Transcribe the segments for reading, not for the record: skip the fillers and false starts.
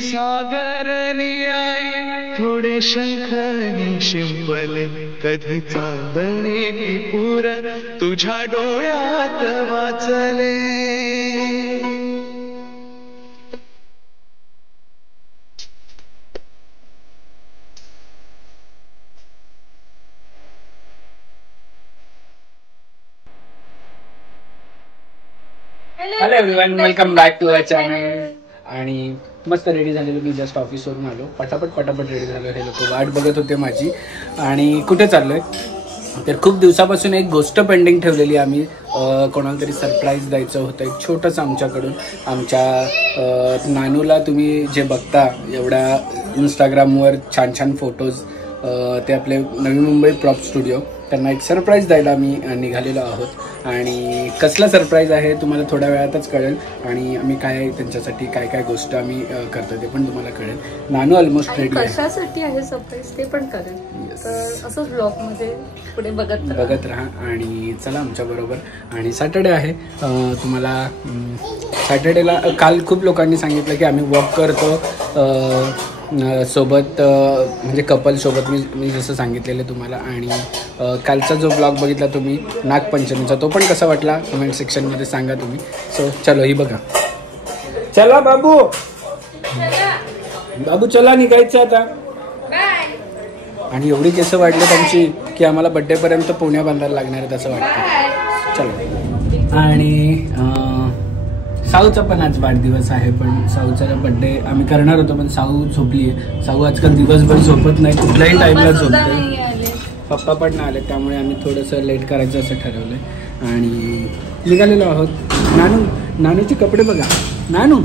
सागरनी आई थोडे शंखनी शिंपले कधी चांदणी पुर तुझ्या डोळ्यात वाचले. Hello everyone, welcome back to our channel. आणि मस्त रेडी झालेलो मी, जस्ट ऑफिसवरून आलो, पटापट रेडी झालो. हे लोक वाट बघत होते माझी. आणि कुठे चाललोय तर खूप दिवसापासून एक गोष्ट पेंडिंग ठेवलेली आम्ही, कोणाला तरी सरप्राईज द्यायचं होतं एक छोटंसं आमच्याकडून. आमच्या नानूला तुम्ही जे बघता एवढ्या इंस्टाग्रामवर छान फोटोज, ते आपले नवी मुंबई प्रॉप स्टुडिओ, त्यांना एक सरप्राईज द्यायला आम्ही निघालेलो आहोत. आणि कसला सरप्राईज आहे तुम्हाला थोड्या वेळातच कळेल. आणि आम्ही काय त्यांच्यासाठी काय गोष्ट आम्ही करतो ते पण तुम्हाला कळेल. नानू ऑलमोस्ट रेडी आहे. कशासाठी आहे सरप्राईज ते पण कळेल. तर असंच ब्लॉग मध्ये पुढे बघत राहा. आणि चला आमच्या बरोबर. आणि सॅटर्डे आहे, तुम्हाला सॅटर्डेला काल खूप लोकांनी सांगितलं की आम्ही वॉक करतो सोबत, म्हणजे कपल सोबत, मी जसं सांगितलेलं तुम्हाला. आणि कालचा जो ब्लॉग बघितला तुम्ही नागपंचमीचा, तो पण कसा वाटला कमेंट सेक्शनमध्ये सांगा तुम्ही. सो चलो, ही बघा. चला बाबू चला, निघायचं आता. आणि एवढी केस वाढलेत आमची की आम्हाला बड्डेपर्यंत पोहण्या बांधायला लागणार आहेत असं वाटतं. चलो. आणि साऊचा पण आज वाढदिवस आहे, पण साऊचा बड्डे आम्ही करणार होतो पण साऊ झोपली आहे. साऊ आजकाल दिवसभर झोपत नाही, कुठल्याही टाईमला झोपते. पप्पा पण नाही आले, त्यामुळे आम्ही थोडंसं लेट करायचं असं ठरवलं आणि निघालेलो आहोत. नानूचे कपडे बघा. नानू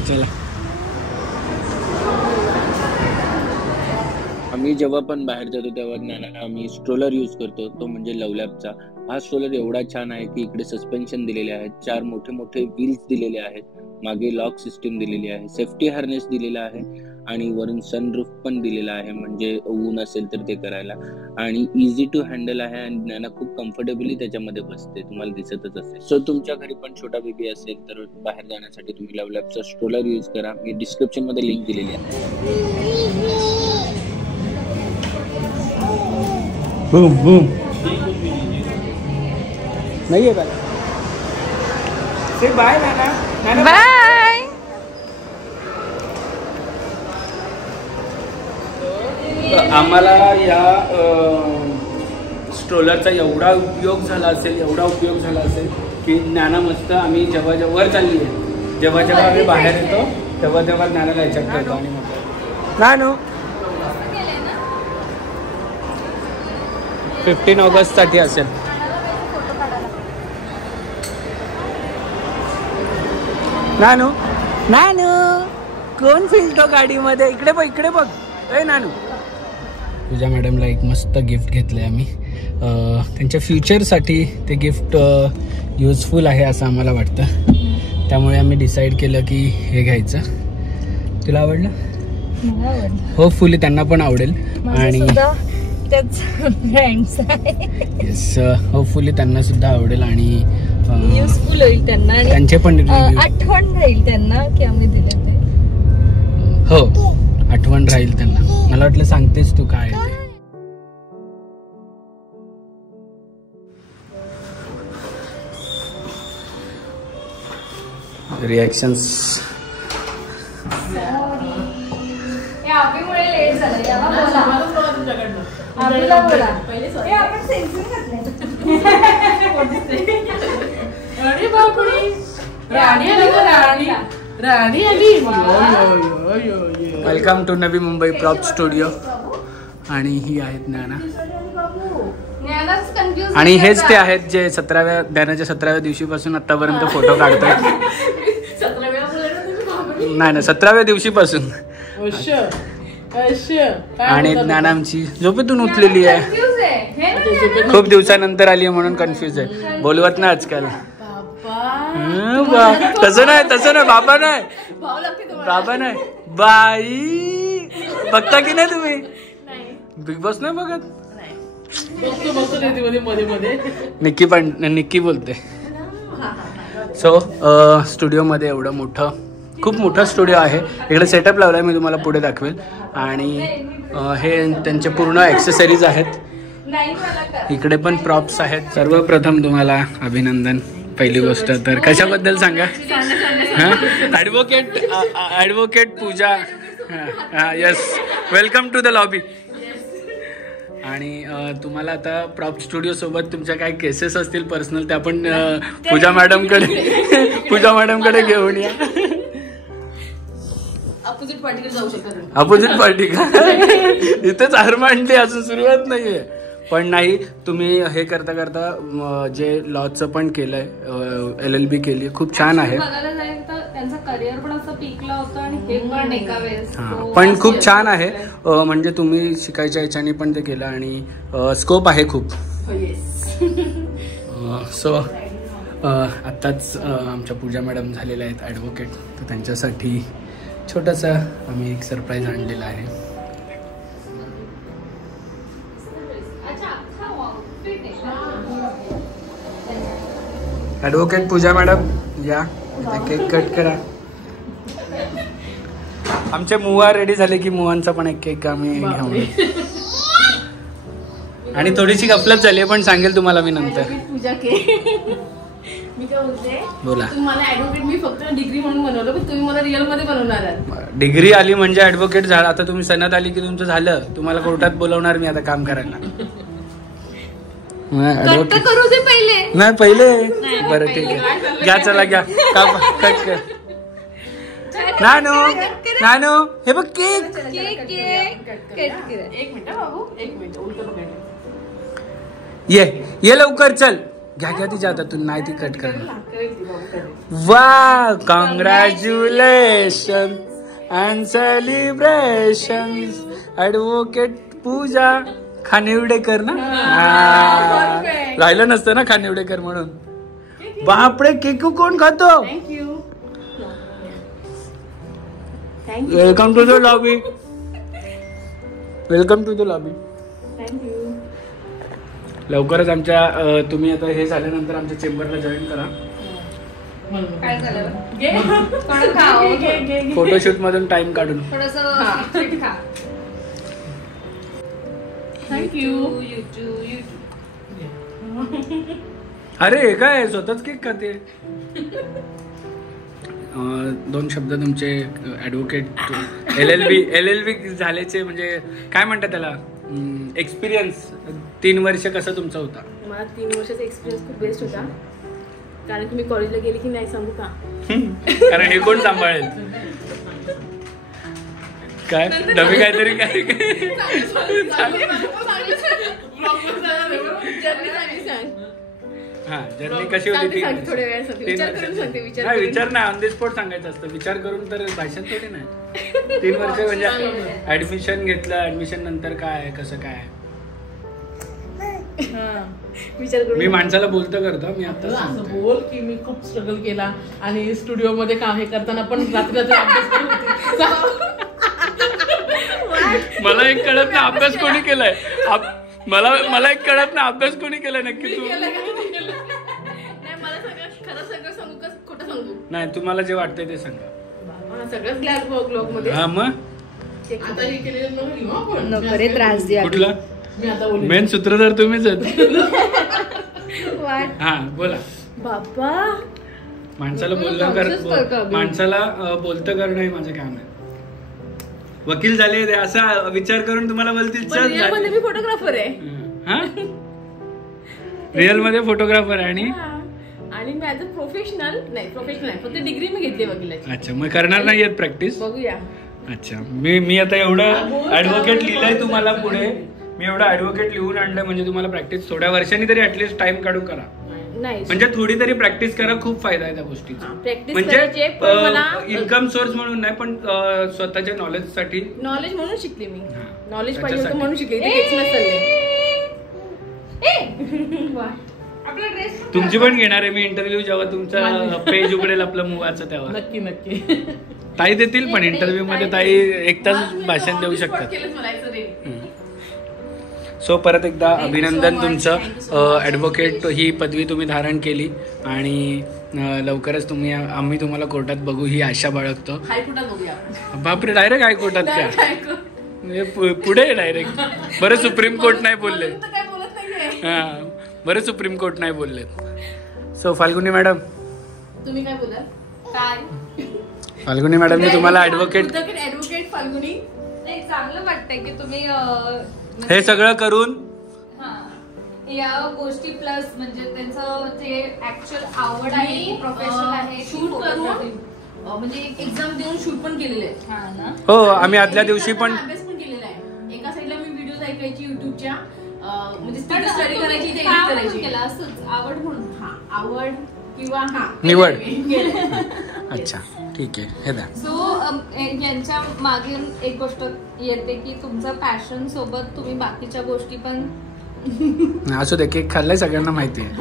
चला. आम्ही जेव्हा पण बाहेर जातो तेव्हा नानाला आम्ही स्ट्रोलर यूज करतो, तो म्हणजे लवलॅबचा. हा स्ट्रोलर एवढा छान आहे की इकडे सस्पेन्शन दिलेले आहेत, 4 मोठे व्हील्स दिलेले आहेत, मागे लॉक सिस्टीम दिलेली आहे, सेफ्टी हार्नेस दिलेला आहे आणि वरून सनरूफ पण दिलेला आहे, म्हणजे ऊन असेल तर ते करायला. आणि इझी टू हँडल आहे आणि नाना खूप कम्फर्टेबली त्याच्यामध्ये बसते, तुम्हाला दिसतच असेल. सो तुमच्या घरी पण छोटा बेबी असेल तर बाहेर जाण्यासाठी तुम्ही लवलॅबचा स्ट्रोलर यूज करा. मी डिस्क्रिप्शन मध्ये लिंक दिलेली आहे. बूम नाहीये बाय. से बाय नाना. बाय. आम्हाला या स्ट्रोलरचा एवढा उपयोग झाला असेल की नाना मस्त, आम्ही जेव्हा वर चालली आहे, जेव्हा आम्ही बाहेर येतो तेव्हा नानाला याच्यात करतो. आणि नानू 15 ऑगस्ट साठी असेल. नानू कोण फिरतो गाडीमध्ये? इकडे बघ. ए नानू, तुझ्या मॅडमला एक मस्त गिफ्ट घेतलंय आम्ही. त्यांच्या फ्युचरसाठी ते गिफ्ट युजफुल आहे असं आम्हाला वाटतं, त्यामुळे आम्ही डिसाईड केलं की हे घ्यायचं. तुला आवडलं? होपफुली त्यांना पण आवडेल. आणि येस, होपफुली त्यांना सुद्धा आवडेल आणि युजफुल होईल त्यांना. आणि त्यांचे पण आठवण राहील त्यांना की आम्ही दिले ते. हो, आठवण राहील त्यांना. मला वाटलं सांगतेस तू काय आहे ते. Reactions. Welcome to Navi Mumbai prop studio. आणि ही आहेत नाना. आणि हेच ते आहेत जे 17व्या दिवशीपासून आतापर्यंत फोटो काढतात. नाही 17व्या दिवशीपासून. आणि नाना आमची झोपेतून उठलेली आहे. खूप दिवसानंतर आली म्हणून कन्फ्युज आहे, बोलवत नाही आजकाल. तसं नाही बाबा नाही, बाबा नाही. बाई बघता की नाही तुम्ही बिग बॉस? नाही बघत. निक्की बोलते. सो स्टुडिओमध्ये एवढं मोठं, खूप मोठा स्टुडिओ आहे. इकडे सेटअप लावलाय, मी तुम्हाला पुढे दाखवेल. आणि हे त्यांचे पूर्ण ॲक्सेसरीज आहेत. इकडे पण प्रॉप्स आहेत. सर्वप्रथम तुम्हाला अभिनंदन. पहिली गोष्ट तर कशाबद्दल सांगा? Advocate Pooja. Yes, welcome to the lobby. आणि तुम्हाला आता प्रॉप स्टुडिओ सोबत तुमच्या काय केसेस असतील पर्सनल, त्या पण पूजा मॅडमकडे घेऊन या. अपोजिट पार्टी का? इथेच हार मांडली, अजून सुरुवात नाहीये. पण नाही, तुम्ही हे करता करता जे लॉचं पण केलंय, LLB केली, खूप छान आहे. त्यांचा करिअर पण असं पिकला होता आणि हे पण एका वेळेस पण खूप छान आहे. म्हणजे तुम्ही शिकायच्या ह्याच्याने पण ते केलं आणि स्कोप आहे खूप. सो आत्ताच आमच्या पूजा मॅडम झालेल्या आहेत ॲडव्होकेट, तर त्यांच्यासाठी छोटासा आम्ही एक सरप्राईज आणलेला आहे. ॲडव्होकेट पूजा मॅडम या, केक कट करा. आमचे मुवा रेडी झाले की मुवांचा पण एक केक आम्ही घेऊन. आणि थोडीशी गफलत झाली पण सांगेल तुम्हाला मी नंतर. पूजा केक मी काय बोलते, बोला. तुम्हाला ॲडव्होकेट मी फक्त डिग्री म्हणून बनवलं, पण तुम्ही मला रिअल मध्ये बनवणार आहात. डिग्री आली म्हणजे ॲडव्होकेट झाला. आता तुम्ही सनद आली की तुमचं झालं. तुम्हाला कोर्टात बोलवणार मी आता काम करायला. करू दे पहिले. नाही पहिले. बरं ठीक आहे, घ्या, चला घ्या. कट कर. नानू हे बघ केक. एक मिनिट बाबू, एक मिनिट. ये लवकर, चल घ्या तिच्या हातातून. नाही ती कट कर. वा, कॉंग्रॅच्युलेशन अँड सेलिब्रेशन ॲडव्होकेट पूजा खानिवडेकर ना. राहिलं नसतं ना खानिवडेकर म्हणून. बापरे, केक कोण खातो? Welcome to the lobby. Welcome to the lobby. लवकरच आमच्या तुम्ही आता हे झाल्यानंतर आमच्या चेंबरला जॉईन करा. फोटोशूट मधून टाइम काढून. थँक्यू. अरे हे काय स्वतःच केक खाते. दोन शब्द तुमचे ॲडव्होकेट LLB झाल्याचे म्हणजे काय म्हणतात त्याला, एक्सपिरियन्स. 3 वर्ष कसं तुमचा होता? मला 3 वर्षाचा एक्सपिरियन्स खूप बेस्ट होता. कारण की मी कॉलेजला गेले की नाही सांगू का, कारण हे कोण सांभाळेल? काय नवी काहीतरी काय हा जर्नी कशी होती ती? विचार नाही, ऑन द स्पॉट सांगायचं असतं. विचार करून तर भाषण थोडी नाही. 3 वर्ष म्हणजे ऍडमिशन घेतलं, ऍडमिशन नंतर काय कसं काय विचार करून. मी माणसाला बोलतं करतो. मी आता असं बोल की मी खूप स्ट्रगल केला आणि स्टुडिओ मध्ये काम हे करताना पण रात्री अभ्यास करत होते. मला एक कळत नाही अभ्यास कोणी केलाय. मला एक कळत नाही अभ्यास कोणी केलाय नक्की. तू नाही, तुम्हाला जे वाटतंय ते सांगा. सगळंच ब्लॉग मध्ये. हा मग आता हे केलेलं नको रे त्रास द्या. कुठला मी आता बोलले मेन सूत्रधार तुम्हीच आहेत. हा बोला. बाप्पा माणसाला माणसाला बोलतं करणं हे माझं काम आहे. वकील झाले असा विचार करून तुम्हाला बोलतील चल. मी फोटोग्राफर आहे. हा रिअल मध्ये फोटोग्राफर आहे. आणि मी ऍज अ प्रोफेशनल नाही फक्त डिग्री मी घेतली वकिलाची. अच्छा, मग करणार नाही येत प्रॅक्टिस? बघूया. अच्छा, मी आता एवढं ऍडव्होकेट लिहिलंय तुम्हाला पुढे. मी एवढं ऍडव्होकेट लिहून आणलंय म्हणजे तुम्हाला प्रॅक्टिस थोड्या वर्षांनी तरी ऍटलीस्ट टाइम काढून करा. नाही म्हणजे थोडी तरी प्रॅक्टिस करा. खूप फायदा आहे त्या गोष्टीचा. म्हणजे इन्कम सोर्स म्हणून नाही पण स्वतःच्या नॉलेज साठी. नॉलेज म्हणून शिकले मी. नॉलेज पाहिजे म्हणून शिकले. तुमची पण घेणार आहे मी इंटरव्ह्यू जेव्हा तुमचा पेज उघडेल आपलं मुवाचं तेव्हा. नक्की नक्की. ताई देतील पण इंटरव्ह्यू मध्ये ताई एक तास भाषण देऊ शकतात. सो परत एकदा अभिनंदन तुमचं. ॲडव्होकेट ही पदवी तुम्ही धारण केली आणि लवकरच आम्ही तुम्हाला कोर्टात बघू ही आशा बाळगतो. बापरे, डायरेक्ट हायकोर्टात का? पुढे डायरेक्ट. बरं सुप्रीम कोर्ट नाही बोलले. हा, बरं सुप्रीम कोर्ट नाही बोलले. सो फाल्गुनी मॅडम तुम्ही काय बोला? काय फाल्गुनी मॅडम मी तुम्हाला ॲडव्होकेट फाल्गुनी नाही, चांगलं वाटतंय की तुम्ही हे सगळं करून या गोष्टी प्लस म्हणजे त्यांचं जे ऍक्च्युअल आवड आहे, प्रोफेशन आहे, शूट करून म्हणजे एक्झाम देऊन शूट पण केलेले आहे. हो, आम्ही आदल्या दिवशी पण अभ्यास पण केलेला आहे. एका साईडला मी व्हिडिओज ऐकायची युट्यूबच्या, म्हणजे स्टडी करायची, ते एडिट करायची. केलं असंच आवड म्हणून. हा, आवड किंवा निवड. अच्छा, ठीक आहे. हे द्या. सो यांच्या मागे एक गोष्ट येते की तुमचं पॅशन सोबत तुम्ही बाकीच्या गोष्टी पण असू दे, केक खाल्लाय सगळ्यांना माहिती आहे.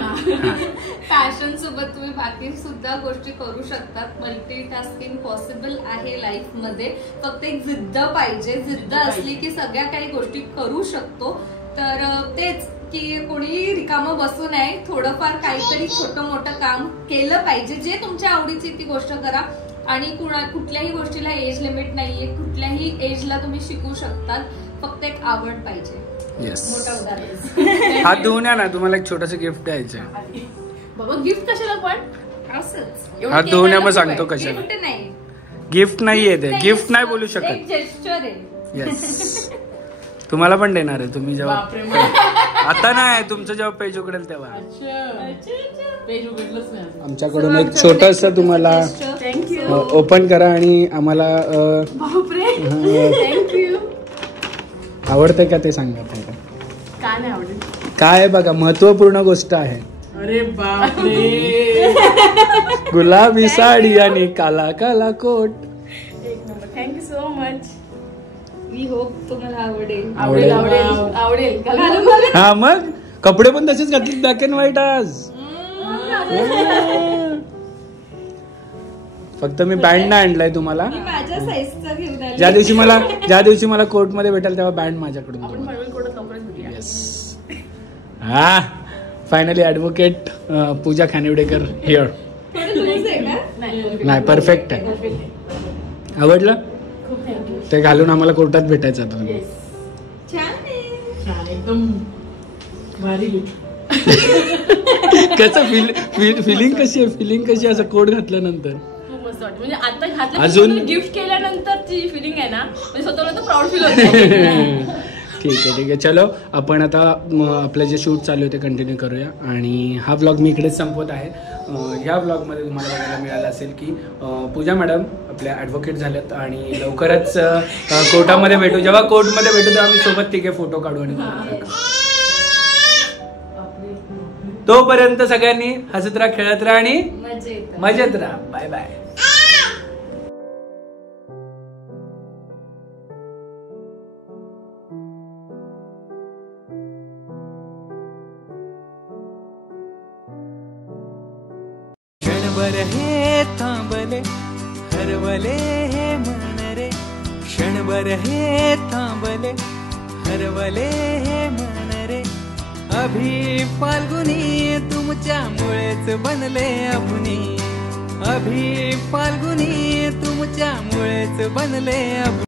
पॅशन सोबत तुम्ही बाकी सुद्धा गोष्टी करू शकतात. मल्टीटास्किंग पॉसिबल आहे लाईफ मध्ये. फक्त एक जिद्द पाहिजे. जिद्द असली की सगळ्या काही गोष्टी करू शकतो. तर तेच की कोणी रिकामं बसू नये. थोडंफार काहीतरी छोटं मोठं काम केलं पाहिजे. जे तुमच्या आवडीची ती गोष्ट करा. आणि कुठल्याही गोष्टीला एज लिमिट नाहीये. कुठल्याही एजला तुम्ही शिकू शकतात. फक्त एक आवड पाहिजे. येस. मोठा उदाहरण. हात धुवून या ना, तुम्हाला एक छोटस गिफ्ट द्यायचं. बाबा गिफ्ट कशाला पण? असंच हात धुवून या, मग सांगतो कशाला. गिफ्ट नाही, गिफ्ट नाहीये ते. गिफ्ट नाही बोलू शकत. एक जेस्चर आहे. येस. तुम्हाला पण देणार आहे. तुम्ही जेव्हा आता नाही, तुमचं जेव्हा पेज उघडेल तेव्हा. पेज उघडलंच नाही. आमच्याकडून एक छोटस तुम्हाला ओपन करा आणि आम्हाला थँक्यू. आवडतंय का ते सांगा. काय नाही आवडेल? काय आहे बघा, महत्वपूर्ण गोष्ट आहे. अरे बापरे. गुलाबी साडी आणि काला काला कोट. एक number. Thank you so much. We hope तुम्हाला आवडेल. आवडेल. आवडेल. हा, मग कपडे पण तसेच घातले, ब्लॅक अँड व्हाईट आज. फक्त मी बँड नाही आणलाय तुम्हाला. माझ्या साईजचा घेऊन आले. ज्या दिवशी मला कोर्ट मध्ये भेटेल तेव्हा बँड माझ्याकडून. हा, फायनली ॲडव्होकेट पूजा खानिवडेकर हिअर. नाही, परफेक्ट आहे. आवडलं? ते घालून आम्हाला कोर्टात भेटायचं आता. छान एकदम भारी. कसं फिलिंग कशी आहे? फिलिंग कशी असं कोट घातल्यानंतर? खूप मस्त वाटतं. म्हणजे आता घातलं अजून गिफ्ट केल्यानंतर जी फिलिंग आहे ना, म्हणजे स्वतःला तर प्राऊड फील होतं. ठीक आहे. चलो, आपण आता आपलं जे शूट चालू आहे ते कंटिन्यू करूया. आणि हा व्लॉग मी इकडेच संपवत आहे. ह्या व्लॉगमध्ये तुम्हाला बघायला मिळालं असेल की पूजा मॅडम आपल्या ॲडव्होकेट झाल्यात आणि लवकरच कोर्टामध्ये भेटू. जेव्हा कोर्टमध्ये भेटू तेव्हा आम्ही सोबत तिघे फोटो काढू. आणि तोपर्यंत सगळ्यांनी हसत राहा, खेळत राहा आणि मजेत राहा. Bye bye. क्षणभर हे थांबले, हरवले हे मन रे. क्षणभर हे थांबले, हरवले हे मन रे. अभि फाल्गुनी तुमच्यामुळेच बनले अभुनी. अभि फाल्गुनी तुमच्यामुळेच बनले अभुनी.